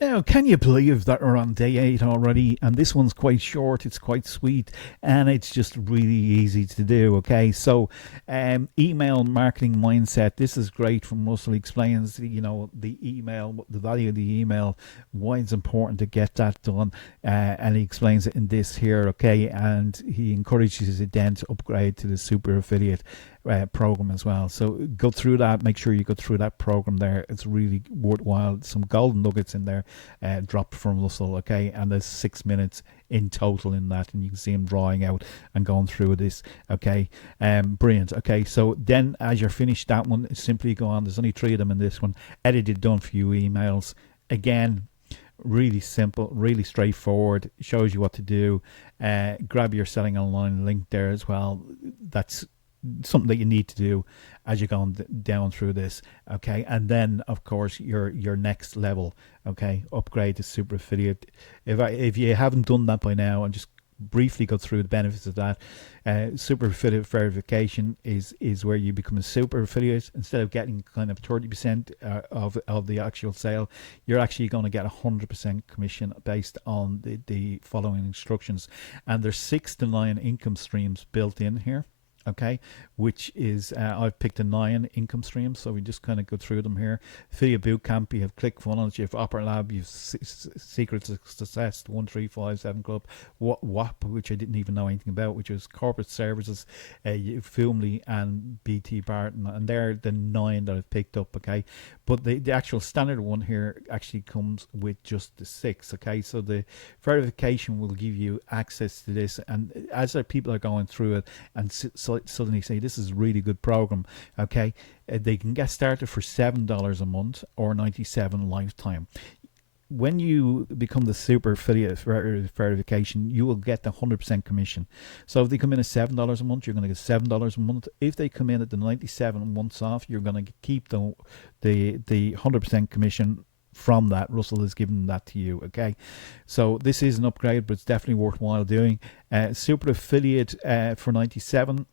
Now, can you believe that we're on day 8 already? And this one's quite short, it's quite sweet, and it's just really easy to do. Okay, so email marketing mindset. This is great from Russell. He explains, the email, the value of the email, why it's important to get that done, and he explains it in this here. Okay, and he encourages you then to upgrade to the super affiliate program as well. So go through that. Make sure you go through that program there. It's really worthwhile. Some golden nuggets in there, dropped from Russell. Okay, and there's 6 minutes in total in that, and you can see him drawing out and going through this. Okay, brilliant. Okay, so then as you're finished that one, simply go on. There's only 3 of them in this one. Edited, done for you emails. Again, really simple, really straightforward. Shows you what to do. Grab your selling online link there as well. That's something that you need to do as you're going down through this. Okay, and then of course your next level. Okay, upgrade to super affiliate. If you haven't done that by now, and just briefly go through the benefits of that. Super affiliate verification is where you become a super affiliate. Instead of getting kind of 30% of the actual sale, you're actually going to get 100% commission based on the following instructions. And there's 6 to 9 income streams built in here. Okay, which is I've picked a 9 income streams, so we just kind of go through them here. Affiliate Bootcamp, you have ClickFunnels, you have Opera Lab, you have Secrets of Success, 1357 Club, WAP, which I didn't even know anything about, which is Corporate Services, Fumley and BT Barton, and they're the 9 that I've picked up. Okay, but the actual standard one here actually comes with just the 6. Okay, so the verification will give you access to this, and as people are going through it and suddenly say this is a really good program. Okay, they can get started for $7 a month or 97 lifetime. When you become the super affiliate verification, you will get the 100% commission. So if they come in at $7 a month, you're going to get $7 a month. If they come in at the 97 months off, you're going to keep the 100% commission from that. Russell has given that to you. Okay, so this is an upgrade, but it's definitely worthwhile doing. Super affiliate for $97.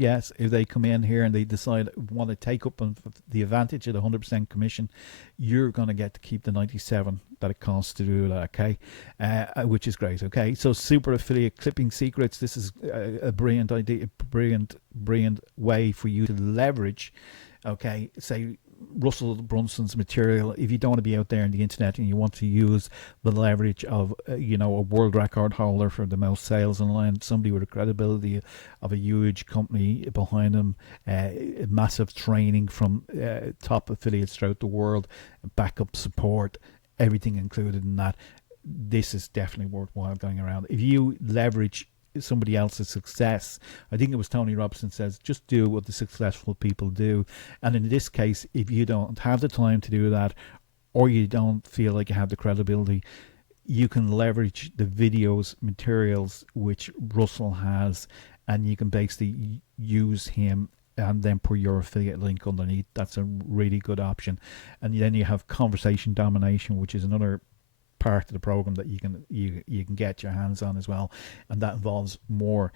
Yes, if they come in here and they decide want to take up on the advantage of the 100% commission, you're going to get to keep the 97 that it costs to do that. Okay, which is great. Okay, so super affiliate clipping secrets. This is a brilliant idea, brilliant way for you to leverage. Okay, say Russell Brunson's material. If you don't want to be out there on the internet and you want to use the leverage of a world record holder for the most sales online, somebody with the credibility of a huge company behind them, massive training from top affiliates throughout the world, backup support, everything included in that, this is definitely worthwhile going around. If you leverage somebody else's success, I think it was Tony Robinson says, just do what the successful people do. And in this case, if you don't have the time to do that, or you don't feel like you have the credibility, you can leverage the videos materials which Russell has, and you can basically use him and then put your affiliate link underneath. That's a really good option. And then you have conversation domination, which is another part of the program that you can get your hands on as well, and that involves more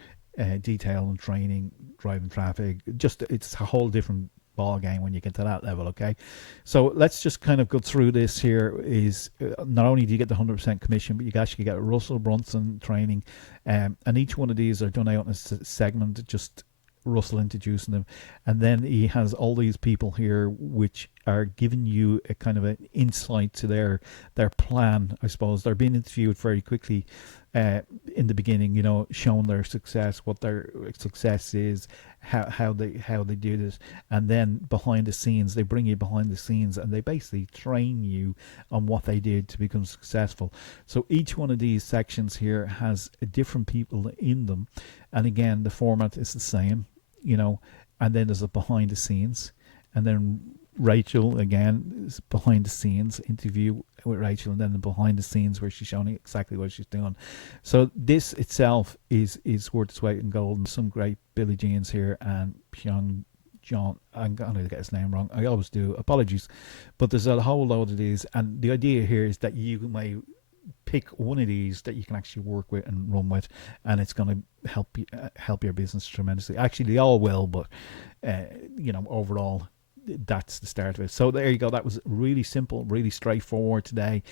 detail and training, driving traffic. Just it's a whole different ball game when you get to that level. Okay, so let's just kind of go through this. Here is not only do you get the 100% commission, but you actually get Russell Brunson training, and each one of these are done out in a segment, just Russell introducing them, and then he has all these people here which are giving you a kind of an insight to their plan. I suppose they're being interviewed very quickly in the beginning, showing their success, what their success is, how they do this, and then behind the scenes they bring you behind the scenes and they basically train you on what they did to become successful. So each one of these sections here has different people in them, and again the format is the same, and then there's a behind the scenes, and then Rachel again is behind the scenes interview with Rachel, and then the behind the scenes where she's showing exactly what she's doing. So this itself is worth its weight in gold. And some great Billy Jeans here, and Pyong John, I'm going to get his name wrong, I always do, apologies, but there's a whole load of these, and the idea here is that you may pick one of these that you can actually work with and run with, and it's going to help your business tremendously. Actually they all will, but overall that's the start of it. So there you go. That was really simple, really straightforward today.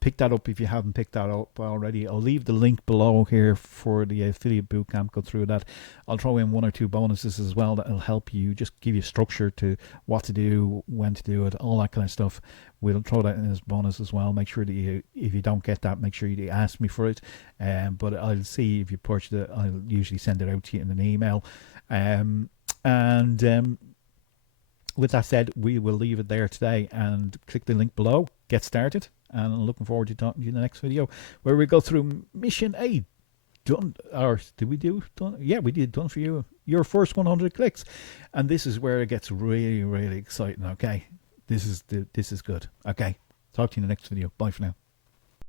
Pick that up if you haven't picked that up already. I'll leave the link below here for the affiliate bootcamp. Go through that. I'll throw in one or two bonuses as well that'll help you, just give you structure to what to do, when to do it, all that kind of stuff. We'll throw that in as bonus as well. Make sure that you, if you don't get that, make sure you ask me for it. But I'll see if you purchase it. I'll usually send it out to you in an email. With that said, we will leave it there today and click the link below. Get started. And I'm looking forward to talking to you in the next video where we go through mission 8. Done, or did we do done? Yeah, we did. Done for you. Your first 100 clicks. And this is where it gets really, really exciting. Okay. This is good. Okay. Talk to you in the next video. Bye for now.